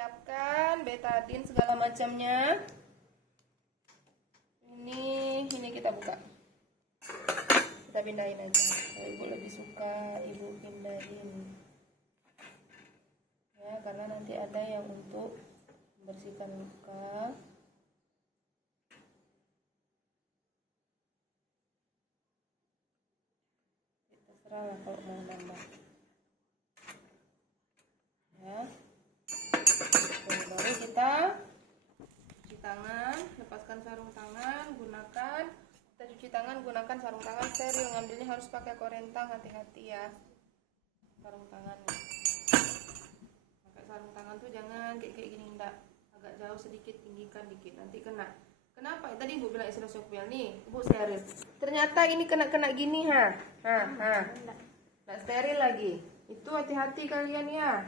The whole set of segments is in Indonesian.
siapkan betadine segala macamnya. Ini kita buka. Kita pindahin aja. Kalau ibu lebih suka, ibu pindahin. Ya, karena nanti ada yang untuk membersihkan luka. Terserah lah kalau mau nambah. Ya. Baru kita cuci tangan, lepaskan sarung tangan, cuci tangan, gunakan sarung tangan steril. Ngambilnya harus pakai korentang, hati-hati ya. Sarung tangannya. Pakai sarung tangan tuh jangan kayak gini, enggak. Agak jauh sedikit, tinggikan dikit, nanti kena. Kenapa? Tadi ibu bilang esensial nih, ibu steril. Ternyata ini kena gini, Nggak steril lagi. Itu hati-hati kalian ya.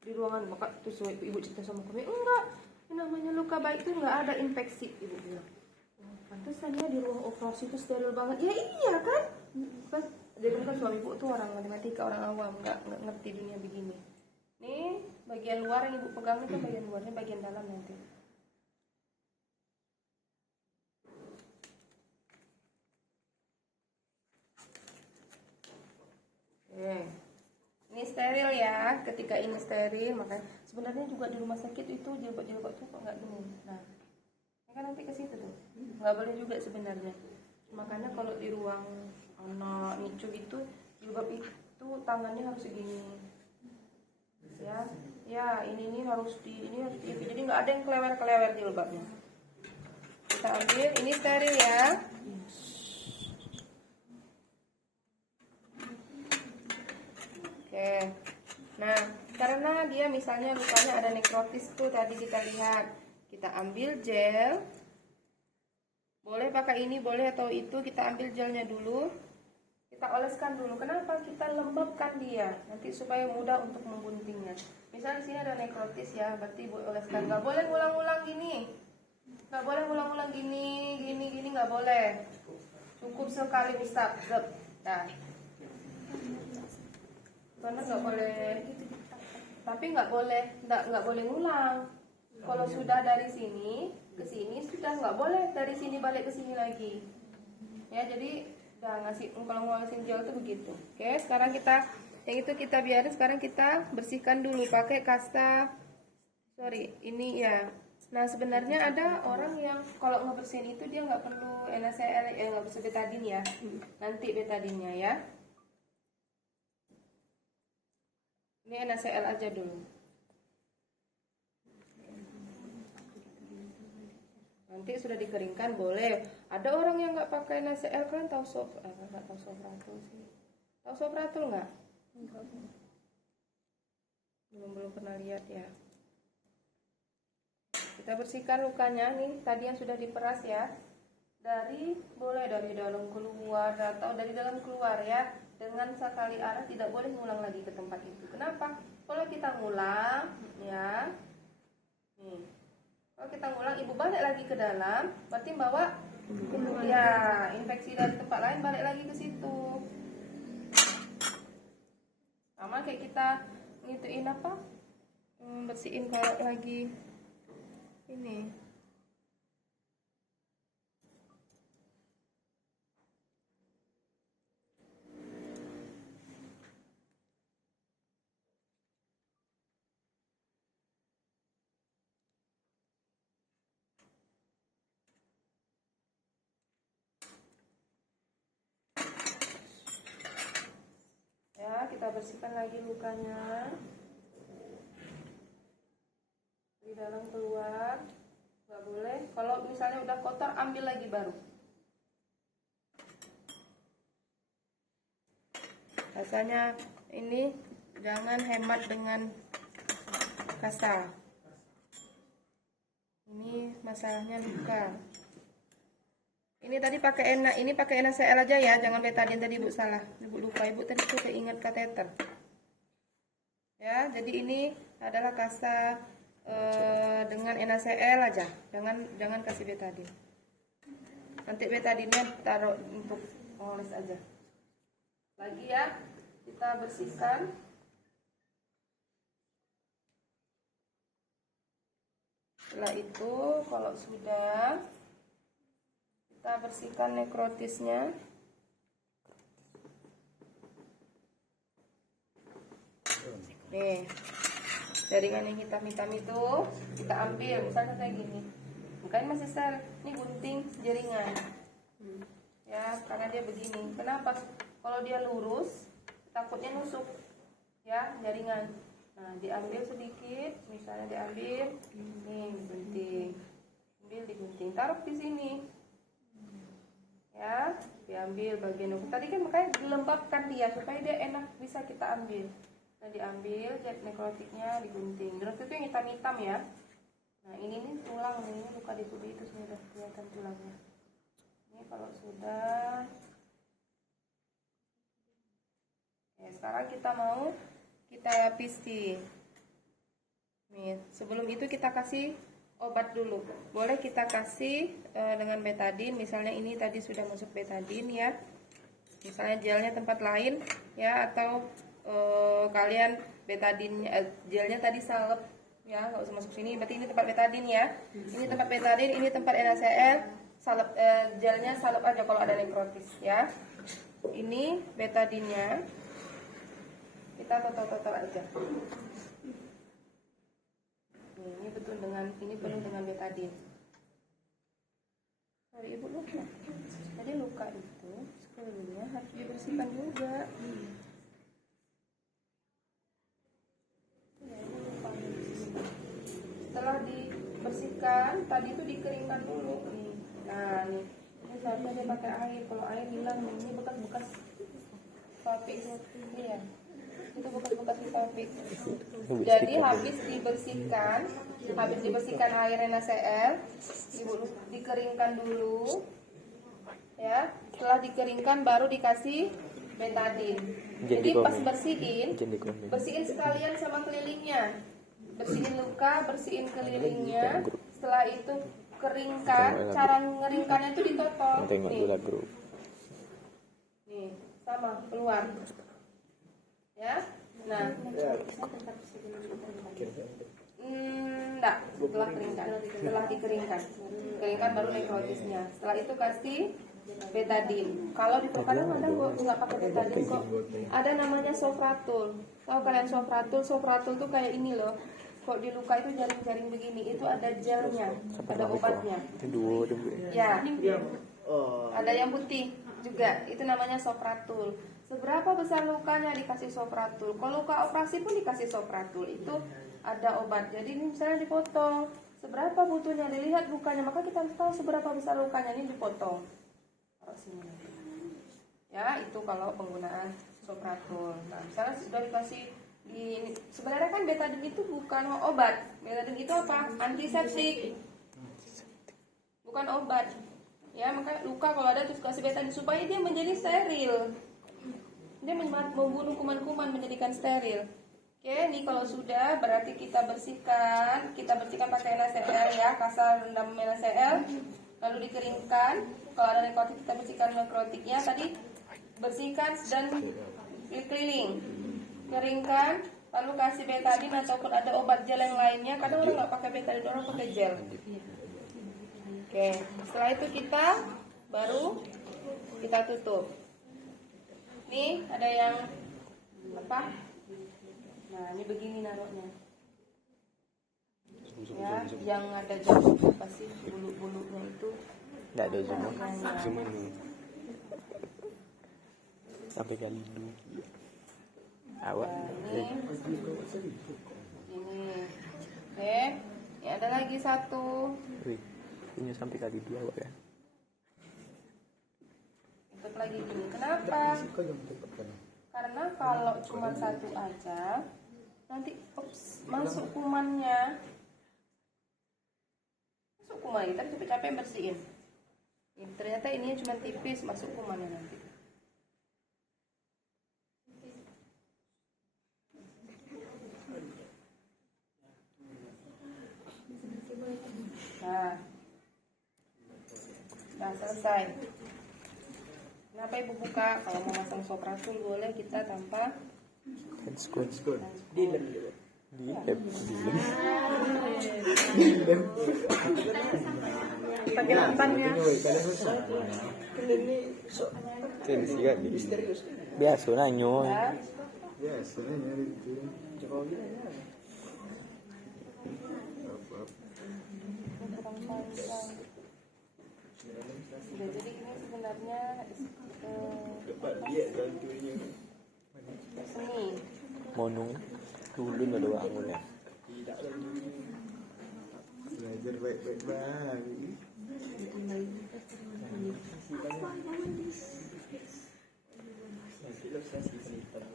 Di ruangan maka tuh ibu cerita sama kami, enggak, ini namanya luka baik tuh nggak ada infeksi, ibu bilang. Pantesan ya di ruang operasi itu steril banget. Ya iya kan? Jadi kan suami ibu tuh orang matematika, orang awam, nggak ngerti dunia begini. Nih bagian luar yang ibu pegang itu bagian luarnya, bagian dalam nanti. Ini steril ya. Ketika ini steril, makanya sebenarnya juga di rumah sakit itu jilbab tuh kok nggak gini. Nah, ini kan nanti ke situ tuh. Nggak boleh juga sebenarnya. Makanya kalau di ruang anak nicu itu jilbab itu tangannya harus segini. Ya, ini harus jadi nggak ada yang kelewer jilbabnya. Kita ambil, ini steril ya. Oke. Nah, karena dia misalnya lukanya ada nekrotis tuh tadi kita lihat. Kita ambil gel. Boleh pakai ini, boleh atau itu. Kita ambil gelnya dulu. Kita oleskan dulu. Kenapa? Kita lembabkan dia. Nanti supaya mudah untuk mengguntingnya. Misalnya di sini ada nekrotis ya, berarti ibu oleskan. Nggak boleh ngulang-ngulang gini. Nggak boleh ngulang-ngulang gini, nggak boleh. Cukup sekali usap. Nah. Karena nggak boleh, tapi nggak boleh ngulang. Kalau sudah dari sini ke sini sudah nggak boleh dari sini balik ke sini lagi. Ya jadi udah kalau mau ngasih gel tuh begitu. Oke, sekarang yang itu kita biarin. Sekarang kita bersihkan dulu pakai kasta. Ini ya. Nah sebenarnya ada orang yang kalau ngebersihin itu dia nggak perlu NaCl, nggak perlu betadine ya. Nanti betadinnya ya. Ini NaCl aja dulu. Nanti sudah dikeringkan boleh. Ada orang yang nggak pakai NaCl, kan tahu nggak tahu Sopratul sih. Tahu Sopratul nggak? Belum pernah lihat ya. Kita bersihkan lukanya nih. Tadi yang sudah diperas ya. Boleh dari dalam keluar atau dari dalam keluar ya. Dengan sekali arah, tidak boleh ngulang lagi ke tempat itu. Kenapa? Kalau kita ngulang, ya, nih, kalau kita ngulang, ibu balik lagi ke dalam, berarti bawa, ya, infeksi dari tempat lain balik lagi ke situ. Sama kayak kita ngituin bersihin kalau lagi ini. Kita bersihkan lagi lukanya. Di dalam keluar, nggak boleh. Kalau misalnya udah kotor, ambil lagi baru. Rasanya ini jangan hemat dengan kasta. Ini masalahnya luka. Ini tadi pakai NaCl aja ya, jangan betadine tadi ibu salah. Ibu lupa, ibu tadi tuh keinget kateter. Ya, jadi ini adalah kasta dengan NaCl aja, jangan kasih betadine. Nanti betadinnya taruh untuk mengoles aja. Lagi ya, kita bersihkan. Setelah itu kalau sudah, kita bersihkan nekrotisnya. Nih, jaringan yang hitam-hitam itu kita ambil, misalnya kayak gini. Bukan masih sel, ini gunting jaringan. Ya, karena dia begini. Kenapa? Kalau dia lurus, takutnya nusuk ya jaringan. Nah, diambil sedikit, misalnya diambil, nih digunting, ambil digunting, taruh di sini. Ya, diambil bagian lubang. Tadi kan makanya dilembabkan dia supaya dia enak bisa kita ambil. Nah, diambil jet nekrotiknya digunting. Terus itu yang hitam-hitam ya. Nah, ini nih tulang, ini luka di tubuh itu sudah kelihatan tulangnya. Ini kalau sudah. Ya, sekarang kita mau lapis nih. Sebelum itu kita kasih obat dulu. Boleh kita kasih dengan betadine. Misalnya ini tadi sudah masuk betadine ya. Misalnya gelnya tempat lain ya, atau kalian betadine gelnya tadi salep ya, nggak usah masuk sini. Berarti ini tempat betadine ya. Ini tempat betadine, ini tempat NaCl. Salep gelnya salep aja kalau ada nekrotis ya. Ini betadinnya. Kita total aja. Ini betul ini penuh dengan betadine. Sorry ibu luka. Tadi luka itu sekelilingnya harus dibersihkan juga. Setelah dibersihkan, tadi itu dikeringkan dulu. Nih. Nah nih, ini seharusnya dia pakai air. Kalau air hilang, ini bekas-bekas topik ini ya. Itu bekas-bekas topik. Jadi habis dibersihkan air NaCl, dikeringkan dulu. Ya, setelah dikeringkan baru dikasih betadine. Jadi pas bersihin sekalian sama kelilingnya. Bersihin luka, bersihin kelilingnya. Setelah itu keringkan. Cara ngeringkannya itu ditotol. Nih, sama keluar. Ya, nah, enggak, setelah dikeringkan baru nekrotisnya. Setelah itu kasih betadine. Kalau di kadang ada kok nggak pakai betadine kok. Ada namanya sofratul. Tahu kalian sofratul? Sofratul tuh kayak ini loh. Kok di luka itu jaring-jaring begini, itu ada gelnya, ada obatnya. Ya, ada yang putih juga. Itu namanya sofratul. Seberapa besar lukanya dikasih sofratul. Kalau luka operasi pun dikasih sofratul. Itu ada obat. Jadi misalnya dipotong, seberapa butuhnya, dilihat lukanya, maka kita tahu seberapa besar lukanya. Ini dipotong. Ya, itu kalau penggunaan sofratul. Nah, misalnya sudah dikasih sebenarnya kan betadine itu bukan obat. Betadine itu apa? Antiseptik. Bukan obat. Ya, maka luka kalau ada terus kasih betadine supaya dia menjadi steril. Dia membunuh kuman-kuman, menjadikan steril. Oke, ini kalau sudah berarti kita bersihkan pakai NaCl ya, kasar rendam NaCl, lalu dikeringkan. Kalau ada nekrotik kita bersihkan nekrotiknya. Tadi bersihkan dan keliling, keringkan, lalu kasih betadine ataupun ada obat gel yang lainnya. Kadang orang nggak pakai betadine, orang pakai gel. Oke, setelah itu kita tutup. Nih ada yang apa? Nah ini begini naruhnya. Ya, yang ada jauh apa sih bulu-bulunya itu? Nggak ada semua. Sampai kali dulu. Awak. Ini. Oke. Ini ada lagi satu. Ini sampai kali 2 awak kan? Tutup lagi gini. Kenapa? Karena kalau cuma satu aja, nanti masuk kumannya. Masuk kuman, kita capek-capek bersihin. Ini, ternyata ini cuma tipis, masuk kumannya nanti. Nah, selesai. Kenapa ibu buka? Kalau mau masang sofratul boleh kita tanpa Handscoot. Dilem. Pakai lampannya. Sensi kan biasa nanyo. Hah? Kurang panjang. Ya, jadi ini sebenarnya seni. Monung dulu nggak ada bangun ya. Belajar baik-baik bang.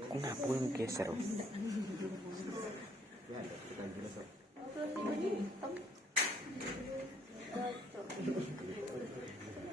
Aku ngapa yang geser?